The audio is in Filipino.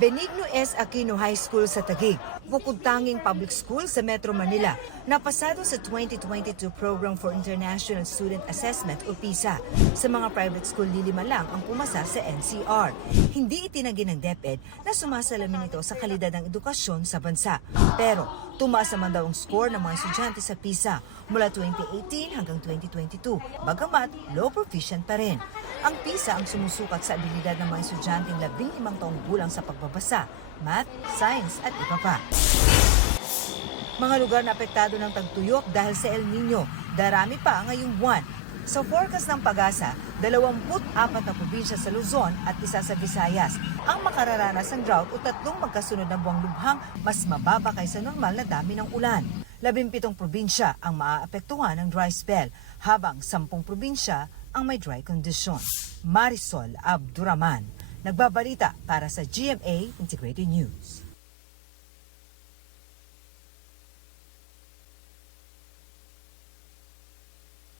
Benigno S. Aquino High School sa Taguig, bukod tanging public school sa Metro Manila, napasado sa 2022 Program for International Student Assessment o PISA. Sa mga private school, 5 lang ang pumasa sa NCR. Hindi itinanggi ng DepEd na sumasalamin ito sa kalidad ng edukasyon sa bansa. Pero tumaas naman daw ang score ng mga estudyante sa PISA mula 2018 hanggang 2022, bagamat low proficient pa rin. Ang PISA ang sumusukat sa abilidad ng mga estudyanteng 15 taong gulang sa pagbabasa, math, science at iba pa. Mga lugar na apektado ng tagtuyok dahil sa El Nino, darami pa ngayong buwan. Sa forecast ng Pag-asa, 24 na probinsya sa Luzon at isa sa Visayas ang makararanas ng drought o 3 magkasunod na buwang lubhang mas mababa kaysa normal na dami ng ulan. 17 probinsya ang maaapektuhan ng dry spell, habang 10 probinsya ang may dry condition. Marisol Abduraman, nagbabalita para sa GMA Integrated News.